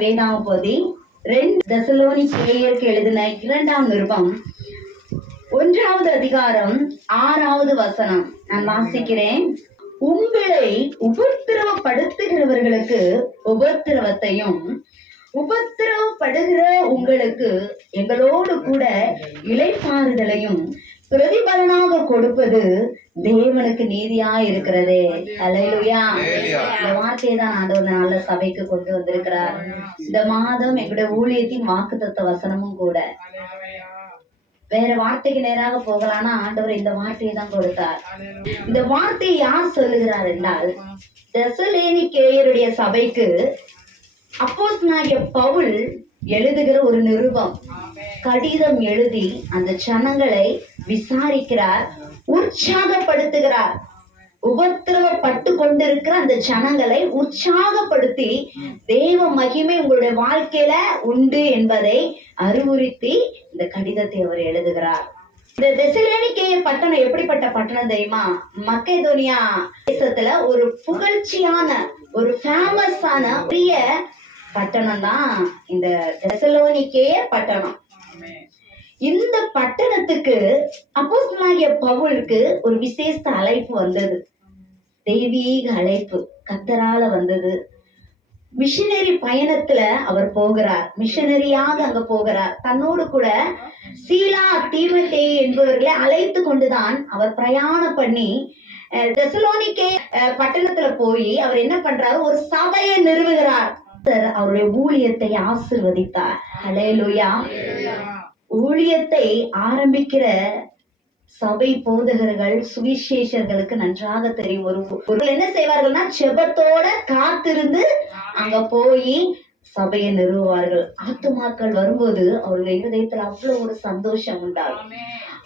வேதாம பகுதி 2 தெசலோனிக்கேயருக்கு எழுதின 2ஆம் நிருபம் 1வது அதிகாரம் 6வது வசனம். நான் வாசிக்கிறேன். உங்களை உபத்திரவப்படுத்துகிறவர்களுக்கு உபத்திரவத்தையும், உபத்திரவப்படுகிற உங்களுக்கு எங்களோடு கூட இளைப்பாறுதலையும் பிரதிபலனாக கொடுப்பது தேவனுக்கு நீதியா இருக்கிறதே. அல்லேலூயா. இந்த வார்த்தையை தான் ஆண்டவர் நல்ல சபைக்கு கொண்டு வந்திருக்கிறார். இந்த மாதம் எங்களுடைய ஊழியத்தின் வாக்குத்தத்த வசனமும் கூட. வேற வார்த்தைக்கு நேராக போகலான்னா ஆண்டவர் இந்த வார்த்தையை தான் கொடுத்தார். இந்த வார்த்தையை யார் சொல்லுகிறார் என்றால், தெசலோனிக்கேயருடைய சபைக்கு அப்போஸ்தலனாகிய பவுல் எழுதுகிற ஒரு நிருபம், கடிதம் எழுதி அந்த ஜனங்களை விசாரிக்கிறார், உற்சாகப்படுத்துகிறார். உபத்திரவப்பட்டு கொண்டிருக்கிற அந்த ஜனங்களை உற்சாகப்படுத்தி தேவ மகிமை உங்களுடைய வாழ்க்கையில உண்டு என்பதை அறிவுறுத்தி இந்த கடிதத்தை அவர் எழுதுகிறார். இந்த தெசலோனிக்கேய பட்டணம் எப்படிப்பட்ட பட்டணம் தெரியுமா? மக்கெதோனியா தேசத்துல ஒரு புகழ்ச்சியான, ஒரு ஃபேமஸான பெரிய பட்டணம் தான் இந்த தெசலோனிக்கேய பட்டணம். இந்த பட்டணத்துக்கு அப்போஸ்தலனாகிய பவுலுக்கு ஒரு விசேஷ அழைப்பு வந்தது. தெய்வீக அழைப்பு கர்த்தரால வந்தது. மிஷனரி பயணத்துல அவர் போகிறார். மிஷனரியாக அங்க போகிறார். தன்னோடு கூட சீலா, தீமோத்தேயு என்பவர்களை அழைத்து கொண்டுதான் அவர் பிரயாணம் பண்ணி தெசலோனிக்கே பட்டணத்துல போய் அவர் என்ன பண்றாரு? ஒரு சபையை நிறுவுகிறார். அவருடைய ஊழியத்தை ஆசீர்வதித்தார். ஹல்லேலூயா. ஊழியத்தை ஆரம்பிக்கிற சபை போதகர்கள், சுவிசேஷர்களுக்கு நன்றாக தெரியும். ஒரு என்ன செய்வார்கள்னா, செபத்தோட காத்திருந்து அங்க போய் சபையை நிறுவுவார்கள். ஆத்துமாக்கள் வரும்போது அவருடைய இருதயத்துல அவ்வளவு ஒரு சந்தோஷம் உண்டாகும்,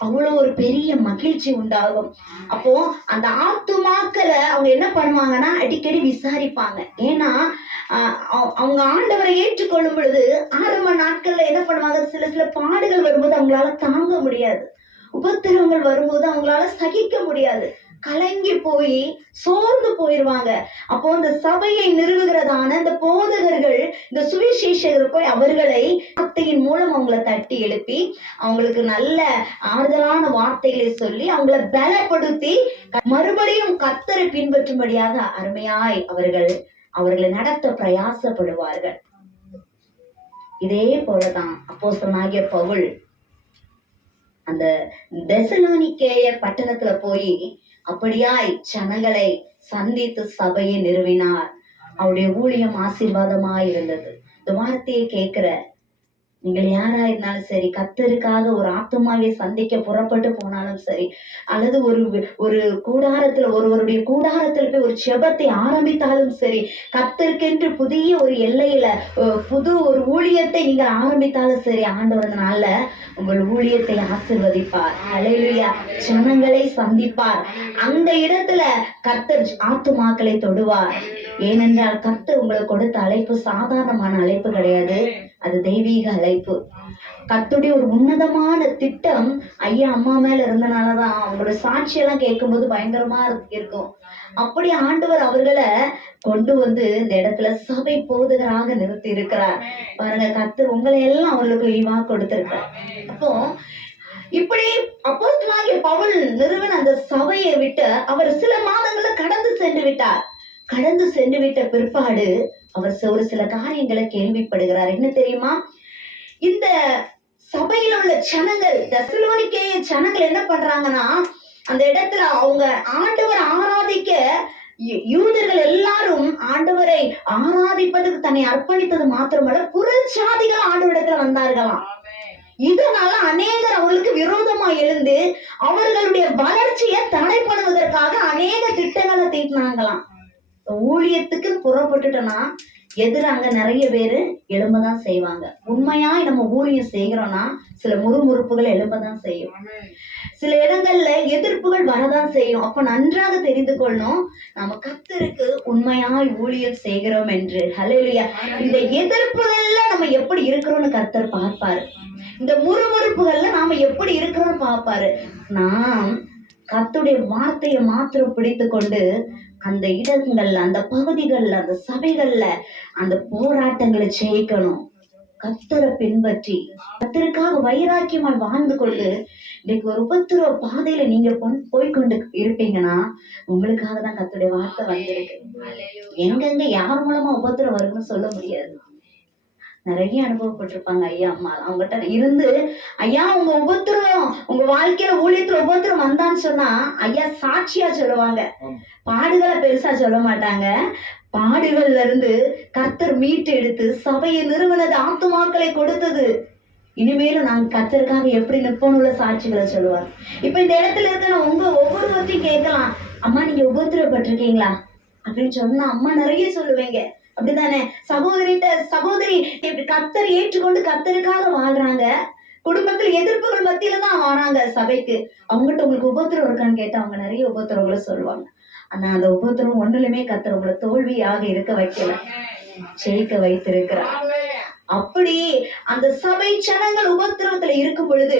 அவ்வளவு ஒரு பெரிய மகிழ்ச்சி உண்டாகும். அப்போ அந்த ஆத்துமாக்களை அவங்க என்ன பண்ணுவாங்கன்னா அடிக்கடி விசாரிப்பாங்க. ஏன்னா அவங்க ஆண்டவரை ஏற்றுக்கொள்ளும் பொழுது ஆரம்ப நாட்கள்ல என்ன பண்ணுவாங்க, சில பாடுகள் வரும்போது அவங்களால தாங்க முடியாது, உபத்திரவங்கள் வரும்போது அவங்களால சகிக்க முடியாது, கலங்கி போய் சோர்ந்து போயிருவாங்க. அப்போ இந்த சபையை நிறுவுகிறதான இந்த போதகர்கள், இந்த சுவிசேஷகர் போய் அவர்களை வார்த்தையின் மூலம் அவங்கள தட்டி எழுப்பி அவங்களுக்கு நல்ல ஆறுதலான வார்த்தைகளை சொல்லி அவங்கள பலப்படுத்தி மறுபடியும் கர்த்தரை பின்பற்றும்படியாக அருமையாய் அவர்களை நடத்த பிரயாசப்படுவார்கள். இதே போலதான் அப்போஸ்தலனாகிய பவுல் அந்த தெசலோனிக்கேய பட்டணத்துல போய் அப்படியாய் ஜனங்களை சந்தித்து சபையை நிறுவினார். அவருடைய ஊழியம் ஆசீர்வாதமாய் இருந்தது. இந்த வார்த்தையை கேட்கிற நீங்கள் யாரா இருந்தாலும் சரி, கர்த்தருக்காக ஒரு ஆத்துமாவை சந்திக்க புறப்பட்டு போனாலும் சரி, அல்லது ஒரு கூடாரத்துல ஒருவருடைய கூடாரத்துல போய் ஒரு செபத்தை ஆரம்பித்தாலும் சரி, கர்த்தருக்கென்று புதிய ஒரு எல்லையில புது ஒரு ஊழியத்தை நீங்கள் ஆரம்பித்தாலும் சரி, ஆண்டவர்னால உங்கள் ஊழியத்தை ஆசீர்வதிப்பார். ஹல்லேலூயா. ஜனங்களை சந்திப்பார். அந்த இடத்துல கர்த்தர் ஆத்துமாக்களை தொடுவார். ஏனென்றால் கர்த்தர் உங்களுக்கு கொடுத்த அழைப்பு சாதாரணமான அழைப்பு கிடையாது, அது தெய்வீக அழைப்பு. கர்த்தருடைய ஒரு உன்னதமான திட்டம் ஐயா அம்மா மேல இருந்தனாலதான் அவங்களோட சாட்சியெல்லாம் கேட்கும்போது பயங்கரமா இருக்கும். அப்படி ஆண்டவர் அவர்களை கொண்டு வந்து இந்த இடத்துல சபை போதகராக நிறுத்தி இருக்கிறார். பாருங்க, கர்த்தர் உங்களை எல்லாம் அவர்களுக்கு ஈவா கொடுத்திருக்கிறார். அப்போ இப்படி அப்போஸ்தலனாகிய பவுல் நிறுவன அந்த சபையை விட்டு அவர் சில மாதங்களை கடந்து சென்று விட்ட பிற்பாடு அவர் ஒரு சில காரியங்களை கேள்விப்படுகிறார். என்ன தெரியுமா? இந்த சபையில உள்ள ஜனங்கள், தெசலோனிக்கேய ஜனங்கள் என்ன பண்றாங்கன்னா, அந்த இடத்துல அவங்க ஆண்டவர் ஆராதிக்க யூதர்கள் எல்லாரும் ஆண்டவரை ஆராதிப்பதற்கு தன்னை அர்ப்பணித்தது மாத்திரமல்ல, புறஜாதிகள் ஆண்டவரிடத்துல வந்தார்களாம். இதனால அநேகர் அவர்களுக்கு விரோதமா எழுந்து அவர்களுடைய வளர்ச்சியை தடை பண்ணுவதற்காக அநேக திட்டங்களை தீட்டினாங்களாம். ஊழியத்துக்கு புறப்பட்டுட்டோம்னா எதிராங்க நிறைய பேரு எழும்பதான் செய்வாங்க. உண்மையாய் நம்ம ஊழியம் செய்கிறோம்னா சில முறுமுறுப்புகள் எழும்பதான் செய்யும், சில இடங்கள்ல எதிர்ப்புகள் வரதான் செய்யும். அப்ப நன்றாக தெரிந்து கொள்ளணும், நம்ம கர்த்தருக்கு உண்மையாய் ஊழியம் செய்கிறோம் என்று. ஹல்லேலூயா. இந்த எதிர்ப்புகள்ல நம்ம எப்படி இருக்கிறோம்னு கர்த்தர் பார்ப்பாரு. இந்த முறுமுறுப்புகள்ல நாம எப்படி இருக்கிறோம்னு பார்ப்பாரு. நாம் கர்த்தருடைய வார்த்தையை மாத்திரம் பிடித்து கொண்டு அந்த இடங்கள்ல, அந்த பகுதிகள்ல, அந்த சபைகள்ல அந்த போராட்டங்களை ஜெயிக்கணும். கர்த்தரை பின்பற்றி கர்த்தருக்காக வைராக்கியமாய் வாழ்ந்து கொண்டு இன்னைக்கு ஒரு உபத்திரவ பாதையில நீங்க போய்கொண்டு இருப்பீங்கன்னா உங்களுக்காக தான் கர்த்தருடைய வார்த்தை வந்திருக்கு. எங்கெங்க யார் மூலமா உபத்திரம் வரும்னு சொல்ல முடியாது. நிறைய அனுபவப்பட்டிருப்பாங்க ஐயா அம்மா. அவங்ககிட்ட இருந்து ஐயா உங்க உபத்திரம் உங்க வாழ்க்கையில ஊழியத்துல உபத்திரம் வந்தான்னு சொன்னா ஐயா சாட்சியா சொல்லுவாங்க. பாடுகளை பெருசா சொல்ல மாட்டாங்க. பாடுகள்ல இருந்து கர்த்தர் மீட்டு எடுத்து சபையை நிறுவனது, ஆத்துமாக்களை கொடுத்தது, இனிமேலும் நாங்க கர்த்தருக்காக எப்படி நிற்போம் உள்ள சாட்சிகளை சொல்லுவாங்க. இப்ப இந்த இடத்துல இருக்க உங்க ஒவ்வொருவரையும் கேட்கலாம், அம்மா நீங்க உபத்திரப்பட்டிருக்கீங்களா அப்படின்னு சொன்னா அம்மா நிறைய சொல்லுவீங்க. அப்படித்தானே? சகோதரி கர்த்தர் ஏற்றுக்கொண்டு கர்த்தருக்காக வாழ்றாங்க. குடும்பத்துல எதிர்ப்புகள் மத்தியில தான் வராங்க சபைக்கு. அவங்ககிட்ட உங்களுக்கு உபத்திரம் இருக்கான்னு கேட்டா அவங்க நிறைய உபத்திரங்களை சொல்லுவாங்க. ஆனா அந்த உபத்திரம் ஒண்ணுலுமே கர்த்தர் உங்களை தோல்வியாக இருக்க வைக்கல, ஜெயிக்க வைத்திருக்கிறார். அப்படி அந்த சபை ஜனங்கள் உபத்திரவத்துல இருக்கும் பொழுது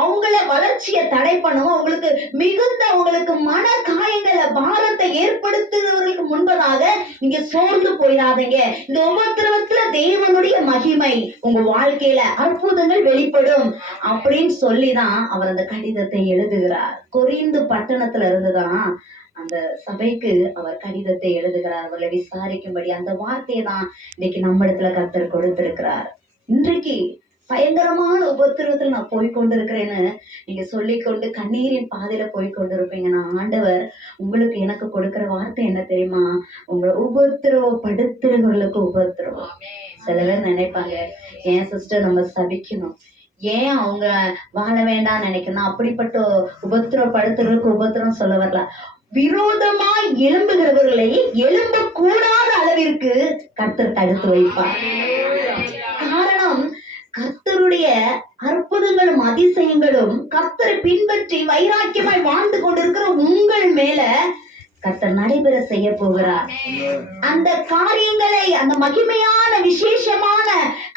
அவங்கள வளர்ச்சியை தடை பண்ணவும் அவங்களுக்கு மிகுந்த அவங்களுக்கு மன காயங்களை பாரத்தை ஏற்படுத்துவதற்கு முன்பதாக நீங்க சோர்ந்து போயிடாதீங்க. இந்த உபத்திரவத்துல தேவனுடைய மகிமை உங்க வாழ்க்கையில அற்புதங்கள் வெளிப்படும் அப்படின்னு சொல்லிதான் அவர் அந்த கடிதத்தை எழுதுகிறார். கொரிந்து பட்டணத்துல இருந்துதான் அந்த சபைக்கு அவர் கடிதத்தை எழுதுகிறார், அவர்களை விசாரிக்கும்படி. அந்த வார்த்தையை தான் இன்னைக்கு நம்ம இடத்துல கர்த்தர் கொடுத்திருக்கிறார். இன்றைக்கு பயங்கரமான உபத்திரவத்தில் நான் போய்கொண்டிருக்கிறேன்னு நீங்க சொல்லிக்கொண்டு கண்ணீரின் பாதையில போய்கொண்டிருப்பீங்கன்னா ஆண்டவர் உங்களுக்கு எனக்கு கொடுக்கிற வார்த்தை என்ன தெரியுமா? உங்களை உபத்திரவப்படுத்துறவர்களுக்கு உபத்திரவம். சில பேர் நினைப்பாங்க, ஏன் சிஸ்டர் நம்ம சபிக்கணும், ஏன் அவங்க வாழ வேண்டாம்னு நினைக்கணும், அப்படிப்பட்ட உபத்திரவப்படுத்துறவர்களுக்கு உபத்திரம் சொல்ல வரல. விரோதமாய் எழும்புகிறவர்களை எழும்ப கூடாத அளவிற்கு கர்த்தர் தடுத்து வைப்பார். காரணம், கர்த்தருடைய அற்புதங்களும் அதிசயங்களும் கர்த்தரை பின்பற்றி வைராக்கியமாய் வாழ்ந்து கொண்டிருக்கிற உங்கள் மேல கர்த்தர் நடைபெற செய்ய போகிறார். அந்த காரியங்களை, அந்த மகிமையான விசேஷமான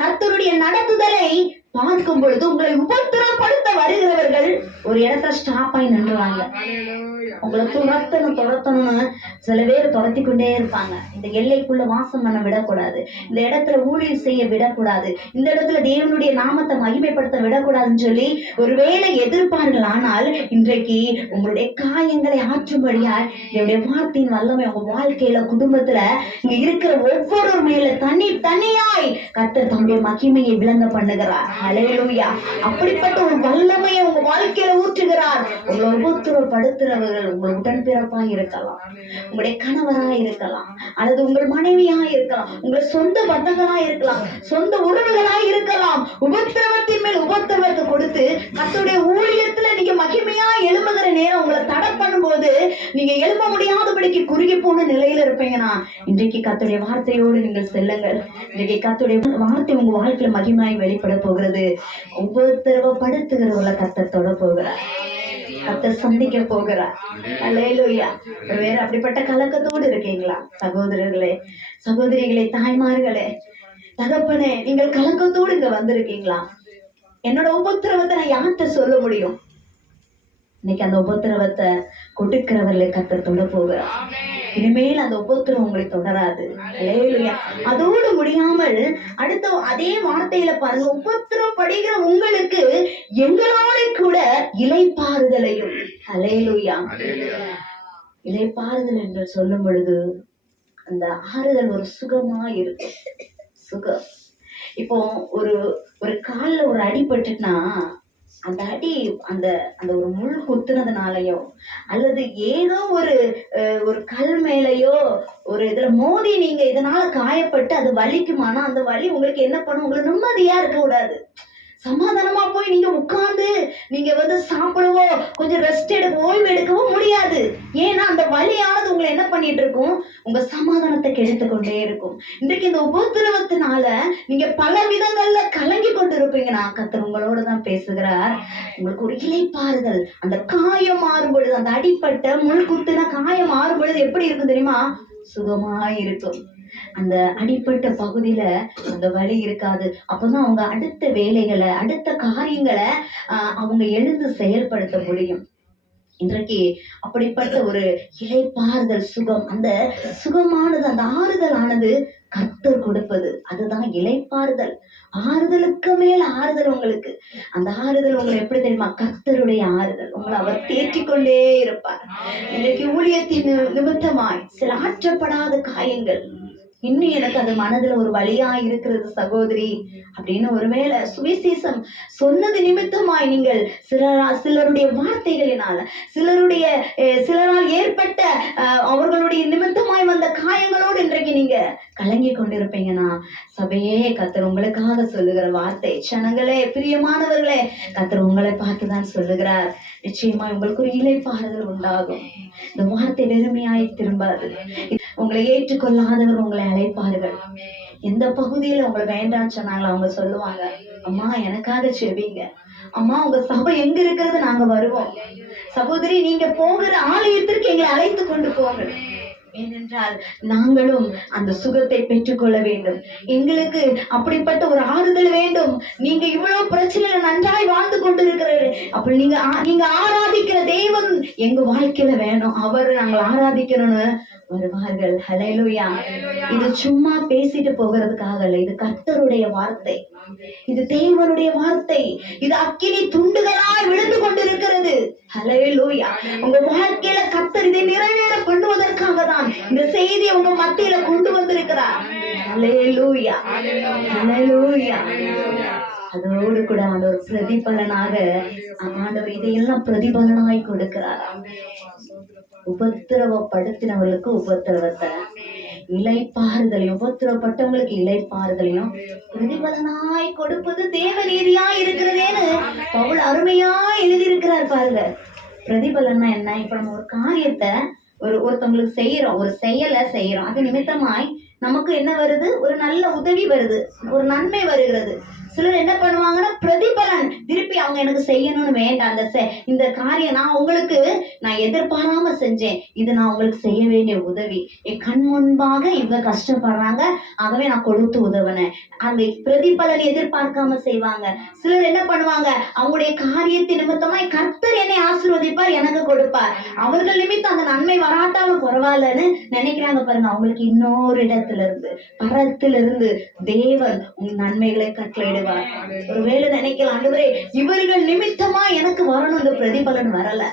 கர்த்தருடைய நடத்துதலை பார்க்கும் பொழுது உங்களை உபத்திரப்படுத்த வருகிறவர்கள் ஒரு இடத்துல ஸ்டாப் ஆகி நின்றுவாங்க. உங்களை துரத்தணும்னு சில பேர் துரத்தி கொண்டே இருப்பாங்க. இந்த எல்லைக்குள்ள வாசம் பண்ண விடக்கூடாது, இந்த இடத்துல ஊழியம் செய்ய விடக்கூடாது, இந்த இடத்துல தேவனுடைய நாமத்தை மகிமைப்படுத்த விடக்கூடாதுன்னு சொல்லி ஒருவேளை எதிர்ப்பார்கள். ஆனால் இன்றைக்கு உங்களுடைய காயங்களை ஆற்றும்படியா என்னுடைய வார்த்தையின் வல்லமை உங்க வாழ்க்கையில, குடும்பத்துல இங்க இருக்கிற ஒவ்வொரு மேல தனியாய் கர்த்தர் தம்முடைய மகிமையை விளங்க பண்ணுகிறார். ஹல்லேலூயா! அப்படிப்பட்ட ஒரு வல்லமையை உங்க வாழ்க்கையில ஊற்றுகிறார். உங்களை உபத்திரவப்படுத்துறவர்கள் உங்கள் உடன்பிறப்பா இருக்கலாம், உங்களுடைய கணவரா இருக்கலாம், அல்லது உங்கள் மனைவியா இருக்கலாம், உங்கள் சொந்த பந்தங்களா இருக்கலாம், சொந்த உறவுகளா இருக்கலாம். உபத்திரவத்தின் மேல் உபத்திரவத்தை கொடுத்து கர்த்தருடைய ஊழியத்துல நீங்க மகிமையா எழும்புகிற நேரம் உங்களை தடை பண்ணும்போது நீங்க எழும்ப முடியாதபடிக்கு குறுகி போன நிலையில இருப்பீங்கன்னா இன்றைக்கு கர்த்தருடைய வார்த்தையோடு நீங்கள் செல்லுங்கள். இன்றைக்கு கர்த்தருடைய வார்த்தை உங்க வாழ்க்கையில மகிமையாய் வெளிப்பட போகிறது. உபத்திரவப்படுத்துகிறவர்களை கர்த்தர் தொட போகிறார், கர்த்தர் சந்திக்க போகிறார். அல்லேலூயா! வேற அப்படிப்பட்ட கலக்கத்தோடு இருக்கீங்களா? சகோதரர்களே, சகோதரிகளே, தாய்மார்களே, தகப்பனே, நீங்கள் கலக்கத்தோடு இங்க வந்திருக்கீங்களா? என்னோட உபத்திரவத்தை நான் யார்கிட்ட சொல்ல முடியும்? இன்னைக்கு அந்த உபத்திரவத்தை கொடுக்கிறவர்களை கர்த்தர் தொட போகிறார். இனிமேல் அந்த உபத்திரம் உங்களை தொடராது. அதோடு முடியாமல் அடுத்த அதே வார்த்தையில பாருங்க, உபத்திரப்படுகிற உங்களுக்கு எங்களோட கூட இளைப்பாறுதலையும். அல்லேலூயா! இளைப்பாறுதல் என்று சொல்லும் பொழுது அந்த ஆறுதல் ஒரு சுகமா இருக்கும். சுகம். இப்போ ஒரு கால்ல ஒரு அடிபட்டுனா அந்த அடி அந்த அந்த ஒரு முள் குத்துனதுனாலயோ அல்லது ஏதோ ஒரு கல் மேலையோ ஒரு இதுல மோதி நீங்க இதனால காயப்பட்டு அது வலிக்குமானா அந்த வலி உங்களுக்கு என்ன பண்ணும்? உங்களுக்கு நிம்மதியா இருக்க கூடாது. சமாதானமா போய் நீங்க உட்கார்ந்து நீங்க சாப்பிடவோ கொஞ்சம் ரெஸ்ட் எடுக்க ஓய்வு எடுக்கவோ முடியாது. ஏன்னா அந்த வலியானது உங்களை என்ன பண்ணிட்டு இருக்கும்? உங்க சமாதானத்தை கெடுத்து கொண்டே இருக்கும். இன்றைக்கு இந்த உபத்திரவத்தினால நீங்க பல விதங்கள்ல கலங்கி கொண்டு இருப்பீங்கன்னா கர்த்தர் உங்களோட தான் பேசுகிறார். உங்களுக்கு ஒரு இளைப்பாறுதல். அந்த காயம் மாறும் பொழுது, அந்த அடிப்பட்ட முள் குத்துன காயம் மாறும் பொழுது எப்படி இருக்கும் தெரியுமா? சுகமா இருக்கும். அந்த அடிப்பட்ட பகுதியில அந்த வலி இருக்காது. அப்பதான் அவங்க அடுத்த வேலைகளை, அடுத்த காரியங்களை அவங்க எழுந்து செயல்படுத்த முடியும். இன்றைக்கு அப்படிப்பட்ட ஒரு இளைப்பாறுதல் சுகம், அந்த சுகமானது, அந்த ஆறுதலானது கர்த்தர் கொடுப்பது. அதுதான் இளைப்பாறுதல். ஆறுதலுக்கு மேல் ஆறுதல் உங்களுக்கு. அந்த ஆறுதல் உங்களை எப்படி தெரியுமா? கர்த்தருடைய ஆறுதல். உங்களை அவர் தேற்றிக் கொண்டே இருப்பார். இன்றைக்கு ஊழியத்தின் நிமித்தமாய் சில ஆற்றப்படாத காயங்கள் இன்னும் எனக்கு அது மனதுல ஒரு வலியா இருக்கிறது சகோதரி அப்படின்னு ஒருவேளை சுவிசேஷம் சொன்னது நிமித்தமாய் நீங்கள் சிலருடைய வார்த்தைகளினால, சிலரால் ஏற்பட்ட அவர்களுடைய நிமித்தமாய் வந்த காயங்களோடு இன்றைக்கு நீங்க கலங்கி கொண்டிருப்பீங்கன்னா, சபையே கர்த்தர் உங்களுக்காக சொல்லுகிற வார்த்தை, ஜனங்களே, பிரியமானவர்களே, கர்த்தர் உங்களை பார்த்துதான் சொல்லுகிறார். நிச்சயமா உங்களுக்கு ஒரு இளைப்பாறுதல் உண்டாகும். இந்த வார்த்தை வெறுமையாய் திரும்பாது. உங்களை ஏற்றுக்கொள்ளாதவர் உங்களை அழைப்பார்கள். எந்த பகுதியில உங்களை வேண்டாம்னு சொன்னாங்களோ அவங்க சொல்லுவாங்க, அம்மா எனக்காக செவிங்க, அம்மா உங்க சபை எங்க இருக்கிறது நாங்க வருவோம், சகோதரி நீங்க போகிற ஆலயத்திற்கு எங்களை அழைத்து கொண்டு போங்க. ஏனென்றால் நாங்களும் அந்த சுகத்தை பெற்றுக்கொள்ள வேண்டும். எங்களுக்கு அப்படிப்பட்ட ஒரு ஆறுதல் வேண்டும். நீங்க இவ்வளவு பிரச்சனையில நன்றாய் வாழ்ந்து கொண்டிருக்கிறீர்கள், அப்படி நீங்க ஆராதிக்கிற தேவன் எங்க வாழ்க்கையில வேணும், அவர் நாங்கள் ஆராதிக்கணும்னு வருவார்கள். ஹல்லேலூயா. இது சும்மா பேசிட்டு போகிறதுக்காக இல்ல, இது கர்த்தருடைய வார்த்தை, இது தேவனுடைய வார்த்தை. இது அக்கினி துண்டுகளாய் விழுந்து கொண்டிருக்கிறது. ஹல்லேலூயா. உங்க வாழ்க்கையில கர்த்தர் இதை நிறைவேற பண்ணுவதற்காக தான் இந்த செய்தியை உங்க மத்தியில கொண்டு வந்திருக்கிறார். ஹல்லேலூயா, ஹல்லேலூயா. அதோடு கூட ஆண்டவர் பிரதிபலனாக, ஆண்டவர் இதையெல்லாம் பிரதிபலனாய் கொடுக்கிறார். உபத்திரவப்படுத்தினவர்களுக்கு உபத்திரவத்தை, இளைப்பாறுதலையும், உபத்திரவப்பட்டவங்களுக்கு இளைப்பாறுதலையும் பிரதிபலனாய் கொடுப்பது தேவ நீதியாய் இருக்கிறதேன்னு பவுல் அருமையா எழுதியிருக்கிறார் பாருங்க. பிரதிபலன்னா என்ன? இப்ப நம்ம ஒரு காரியத்தை ஒருத்தவங்களுக்கு செய்யறோம், ஒரு செயலை செய்யறோம், அது நிமித்தமாய் நமக்கு என்ன வருது? ஒரு நல்ல உதவி வருது, ஒரு நன்மை வருகிறது. சிலர் என்ன பண்ணுவாங்கன்னா, பிரதிபலன் திருப்பி அவங்க எனக்கு செய்யணும்னு வேண்டாம், இந்த காரியம் நான் எதிர்பாராம செஞ்சேன், இது நான் உங்களுக்கு செய்ய வேண்டிய உதவி, என் கண் முன்பாக இவங்க கஷ்டப்படுறாங்க, ஆகவே நான் கொடுத்து உதவினேன், அந்த பிரதிபலன் எதிர்பார்க்காம செய்வாங்க. சிலர் என்ன பண்ணுவாங்க, அவங்களுடைய காரியத்தின் நிமித்தமாய் கர்த்தர் என்னை ஆசீர்வதிப்பார், எனக்கு கொடுப்பார், அவர்கள் நிமித்தம் அந்த நன்மை வராட்டாலும் பரவாயில்லன்னு நினைக்கிறாங்க பாருங்க. அவங்களுக்கு இன்னொரு இடத்திலிருந்து, பரத்திலிருந்து தேவன் உங்க நன்மைகளை கட்டளையிடுவார். ஒருவேளை நினைக்கலாம், ஆண்டவரே இவர்கள் நிமித்தமா எனக்கு வரணும், இந்த பிரதிபலன் வரல,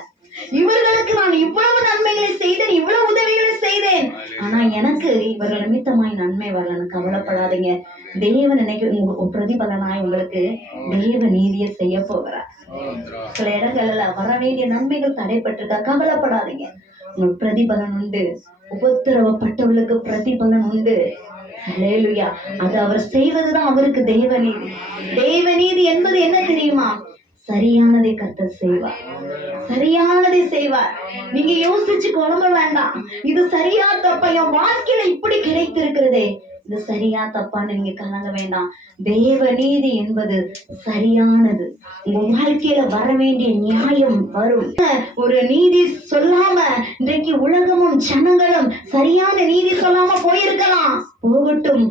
இவர்களுக்கு நான் இவ்வளவு நன்மைகளை செய்தேன், இவ்வளவு உதவிகளை செய்தேன், ஆனா எனக்கு இவர்கள் நிமித்தமாய் நன்மை வரலன்னு கவலைப்படாதீங்க. தேவன் நினைக்க பிரதிபலனாய் உங்களுக்கு தேவ நீதியை செய்ய போகிறார். சில இடங்கள்ல வர வேண்டிய நன்மைகள் தடைப்பட்டிருக்கா, கவலைப்படாதீங்க, உங்களுக்கு பிரதிபலன் உண்டு. உபத்திரவப்பட்டவர்களுக்கு பிரதிபலன் உண்டு. ஹல்லேலூயா. அது அவர் செய்வதுதான் அவருக்கு தேவநீதி. தேவநீதி என்பது என்ன தெரியுமா? சரியானதை கர்த்தர் செய்வார், சரியானதை செய்வார். நீங்க யோசிச்சு குழம்ப வேண்டாம், இது சரியா தப்பா, என் வாழ்க்கையில இப்படி கிடைத்திருக்கிறதே, இது சரியா தப்பான்னு நீங்க கலங்க வேண்டாம். தேவ நீதி என்பது சரியானது. உங்க வாழ்க்கையில வர வேண்டிய நியாயம் வரும். ஒரு நீதி சொல்லாம இன்றைக்கு உலகமும் ஜனங்களும் சரியான நீதி சொல்லாம போயிருக்கலாம், போகட்டும்,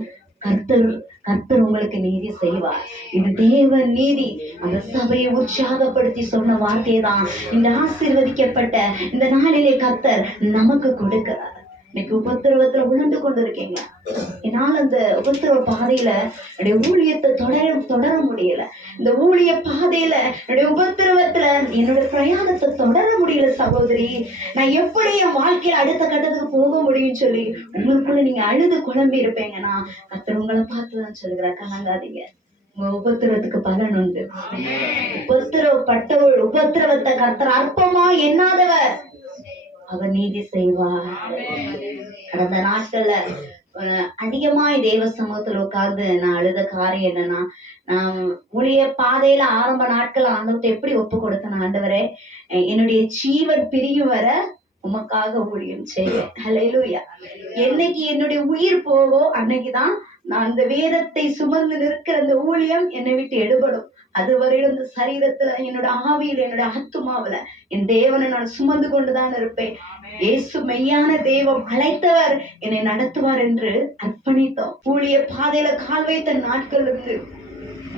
கர்த்தர் உங்களுக்கு நீதி செய்வார். இது தேவ நீதி. அந்த சபையை உற்சாகப்படுத்தி சொன்ன வார்த்தையை தான் இந்த ஆசீர்வதிக்கப்பட்ட இந்த நாளிலே கர்த்தர் நமக்கு கொடுக்கிறார். இன்னைக்கு உபத்திரவத்துல உணர்ந்து கொண்டு இருக்கீங்க. என்னால அந்த உபத்திரவ பாதையில என்னுடைய ஊழியத்தை தொடர முடியல, இந்த ஊழிய பாதையில என்னுடைய உபத்திரவத்துல என்னோட பிரயாணத்தை தொடர முடியல சகோதரி, நான் எப்படி என் வாழ்க்கையில அடுத்த கட்டத்துக்கு போக முடியும்னு சொல்லி உங்களுக்குள்ள நீங்க அழுது குழம்பி இருப்பீங்கன்னா, கர்த்தர் உங்களை பார்த்துதான் சொல்லுகிறார், கலங்காதீங்க, உங்க உபத்திரவத்துக்கு பலன் உண்டு. உபத்திரவப்பட்டவள் உபத்திரவத்தை கர்த்தர் அற்பமா எண்ணாதவர், அவர் நீதி செய்வார். கடந்த நாட்கள்ல அதிகமாய் தேவ சமூகத்துல உட்கார்ந்து நான் அழுத காரியம் என்னன்னா, நான் ஊழிய பாதையில ஆரம்ப நாட்கள் ஆண்டவர்கிட்ட எப்படி ஒப்பு கொடுத்தேன், ஆண்டவரே என்னுடைய ஜீவன் பிரியும் வர உமக்காக ஊழியம் செய்வேன். ஹல்லேலூயா. என்னைக்கு என்னுடைய உயிர் போவோ அன்னைக்குதான் நான் அந்த வேதத்தை சுமந்து நிற்கிற அந்த ஊழியம் என்னை விட்டு எடுபடும். அதுவரையிலும் இந்த சரீரத்துல, என்னோட ஆவியில, என்னோட ஆத்துமாவில என் தேவனை நான் சுமந்து கொண்டுதான் இருப்பேன். இயேசு மெய்யான தெய்வம், அழைத்தவர், என்னை நடத்துவார் என்று அர்ப்பணித்தோம். ஊழிய பாதையில கால் வைத்த நாட்கள் இருந்து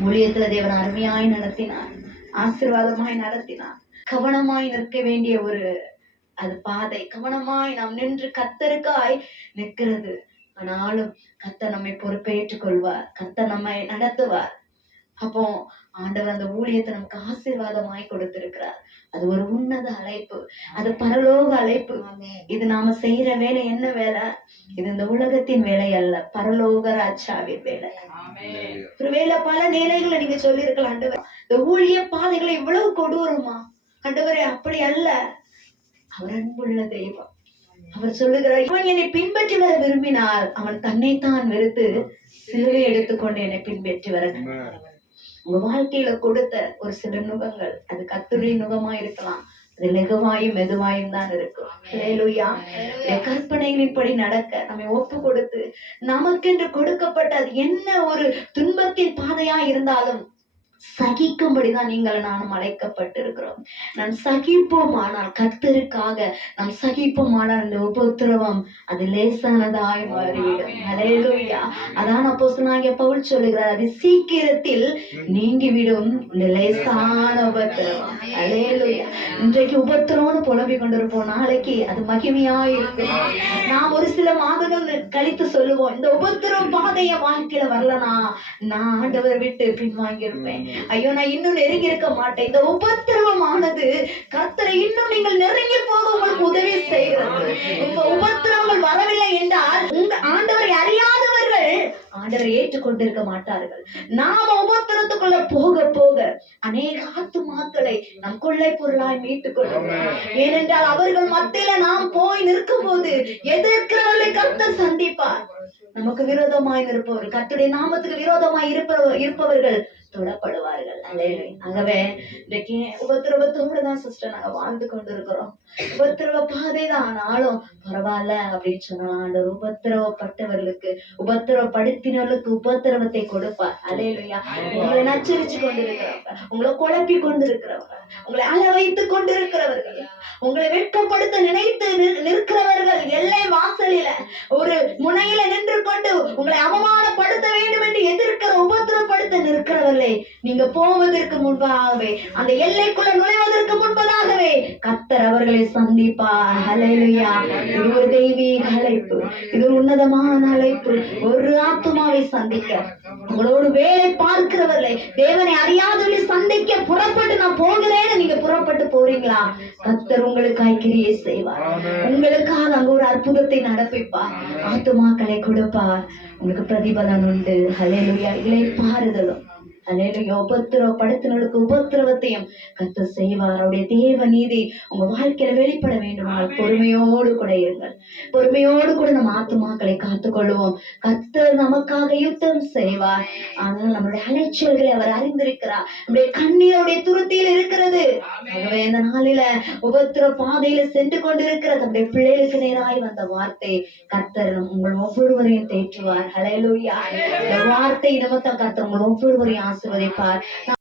ஊழியத்துல தேவன் அருமையாய் நடத்தினார், ஆசீர்வாதமாய் நடத்தினார். கவனமாய் நிற்க வேண்டிய ஒரு அது பாதை. கவனமாய் நாம் நின்று கர்த்தருக்காய் நிற்கிறது. ஆனாலும் கர்த்தர் நம்மை பொறுப்பேற்றுக் கொள்வார். கர்த்தர் நம்மை நடத்துவார். அப்போ ஆண்டவர் அந்த ஊழியத்தை நமக்கு ஆசீர்வாதமாய் கொடுத்திருக்கிறார். அது ஒரு உன்னத அழைப்பு, அது பரலோக அழைப்பு. இது நாம செய்யற வேலை என்ன வேலை? இது இந்த உலகத்தின் வேலை அல்ல, பரலோக ராஜாவின் வேலை. ஒருவேளை பல நிலைகளை நீங்க சொல்லி இருக்கலாம், ஆண்டவர் இந்த ஊழிய பாதைகளை இவ்வளவு கொடூரமா? ஆண்டவரே அப்படி அல்ல. அவர் அன்புள்ள தெய்வம். அவர் சொல்லுகிறார், இவன் என்னை பின்பற்றி வர விரும்பினால் அவன் தன்னைத்தான் வெறுத்து சிலுவை எடுத்துக்கொண்டு என்னை பின்பற்றி வர. உங்க வாழ்க்கையில கொடுத்த ஒரு சில நுகங்கள், அது கர்த்தருடைய நுகமா இருக்கலாம், அது லெகுவாயும் மெதுவாயும் தான் இருக்கும். ஹல்லேலூயா. கற்பனைகளின்படி நடக்க நம்மை ஒப்பு கொடுத்து நமக்கென்று கொடுக்கப்பட்ட அது என்ன ஒரு துன்பத்தின் பாதையா இருந்தாலும் சகிக்கும்படிதான் நீங்கள் நானும் அழைக்கப்பட்டிருக்கிறோம். நாம் சகிப்போமானால், கர்த்தருக்காக நாம் சகிப்போமானால் அந்த உபத்திரவம் அது லேசானதாய் மாறிவிடும். ஹல்லேலூயா. அதான் அப்போஸ்தலனாகிய பவுல் சொல்லுகிறார், அது சீக்கிரத்தில் நீங்கிவிடும் இந்த லேசான உபத்திரவம். ஹல்லேலூயா. இன்றைக்கு உபத்திரம்னு புலம்பிக் கொண்டிருப்போம், நாளைக்கு அது மகிமையா இருக்கும். நாம் ஒரு சில மாதங்கள் கழித்து சொல்லுவோம், இந்த உபத்திரம் பாதைய வாழ்க்கையில வரலனா நான் ஆண்டவர் விட்டு பின்வாங்கி இருப்பேன், ஐயோ நான் இன்னும் நெருங்கி இருக்க மாட்டேன். இந்த உபத்திரவமானது கர்த்தரை இன்னும் நீங்கள் நெருங்கி போக உங்களுக்கு உதவி செய்கிறது. உபத்திரவங்கள் வரவில்லை என்றால் உங்க ஆண்டவரை அறியாதவர்கள் ஆண்டவரை ஏற்றுக்கொண்டிருக்க மாட்டார்கள். நாம உபத்திரத்துக்குள்ள போக போக அநேக ஆத்துமாக்களை நம் கொள்ளை பொருளாய் மீட்டுக் கொள்ளும். ஏனென்றால் அவர்கள் மத்தியில நாம் போய் நிற்கும் போது எதிர்க்கிறவர்களை கர்த்தர் சந்திப்பார். நமக்கு விரோதமாய் இருப்பவர்கள், கர்த்தருடைய நாமத்துக்கு விரோதமாய் இருப்பவர்கள் தொடப்படுவார்கள். ஆகவே இன்றைக்கு உபத்திரவத்தோடு தான் சிஸ்டர் நாங்க வாழ்ந்து கொண்டிருக்கிறோம். உபத்திரவ பாதை தான், ஆனாலும் பரவாயில்ல அப்படின்னு சொன்னாலும் ஆண்டவர் உபத்திரவப்பட்டவர்களுக்கு, உபத்திரவப்படுத்தினவர்களுக்கு உபத்திரவத்தை கொடுப்பார். அல்லேலூயா. உங்களை நச்சரிச்சு கொண்டிருக்கிறவங்க, உங்களை குழப்பி கொண்டிருக்கிறவங்க, உங்களை அழ வைத்துக் கொண்டிருக்கிறவர்கள், உங்களை வெட்கப்படுத்த நினைத்து நிற்கிறவர்கள், எல்லை வாசலில ஒரு முனையில நின்று கொண்டு உங்களை அவமானப்படுத்த வேண்டும் என்று எதிர்க்கிற உபத்திரப்படுத்த நிற்கிறவர்களே, நீங்க போவதற்கு முன்பாகவே, அந்த எல்லைக்குள்ள நுழைவதற்கு முன்பதாகவே கர்த்தர் அவர்களை சந்திப்பார். ஹல்லேலூயா. இது ஒரு தெய்வீக அழைப்பு, இது ஒரு உன்னதமான அழைப்பு. ஒரு ஆத்துமாவை சந்திக்க, உங்களோடு வேலை பார்க்கிறவர்களை, தேவனை அறியாதவர்களை சந்திக்க புறப்பட்டு நான் போகிறேன்னு நீங்க புறப்பட்டு போறீங்களா? கர்த்தர் உங்களுக்காய் கிரியை செய்வார். உங்களுக்காக அங்க ஒரு அற்புதத்தை நடப்பிப்பார். ஆத்துமாக்களை கொடுப்பார். உங்களுக்கு பிரதிபலன் உண்டு. ஹல்லேலூயா. இளைப்பாறுதலும், அல்லேலூயா. உபத்திரவப்படுத்தினவர்களுக்கு உபத்திரவத்தையும் கர்த்தர் செய்வார். அவருடைய தேவ நீதி உங்க வாழ்க்கையில வெளிப்பட வேண்டுமானால் பொறுமையோடு கூட இருங்கள். பொறுமையோடு கூட நம்ம ஆத்துமாக்களை காத்துக்கொள்வோம். கர்த்தர் நமக்காக யுத்தம் செய்வார். ஆனால் நம்முடைய அலைச்சல்களை அவர் அறிந்திருக்கிறார். நம்முடைய கண்ணீருடைய துருத்தியில் இருக்கிறது. ஆகவே இந்த நாளில உபத்திர பாதையில சென்று கொண்டிருக்கிற நம்முடைய பிள்ளைகளுக்கு நேராய் வந்த வார்த்தை, கர்த்தர் உங்கள் ஒவ்வொருவரையும் தேற்றுவார். ஹல்லேலூயா. இந்த வார்த்தை நிமித்தம் கர்த்தர் உங்கள் ஒவ்வொருவரையும் ஆசீர்வதிப்பார்.